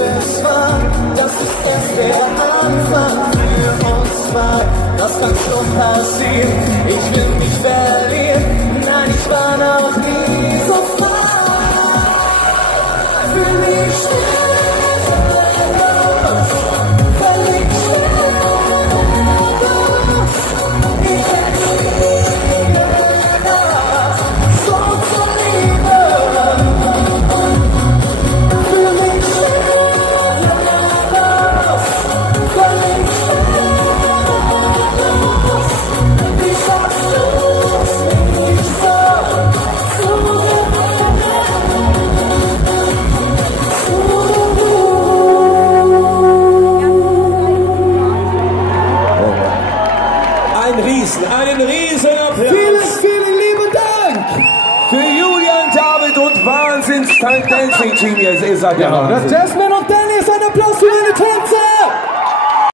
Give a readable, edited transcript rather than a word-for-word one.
es war, das ist erst der Anfang für uns zwei. Das kann schon passieren, ich will mich verlieren. Nein, ich war noch nie so frei. Für mich einen riesen Applaus. Vielen lieben Dank Für Julian, David und Wahnsinns Dancing Genius. Ihr seid der Wahnsinn. Jasmine und Danny ist eine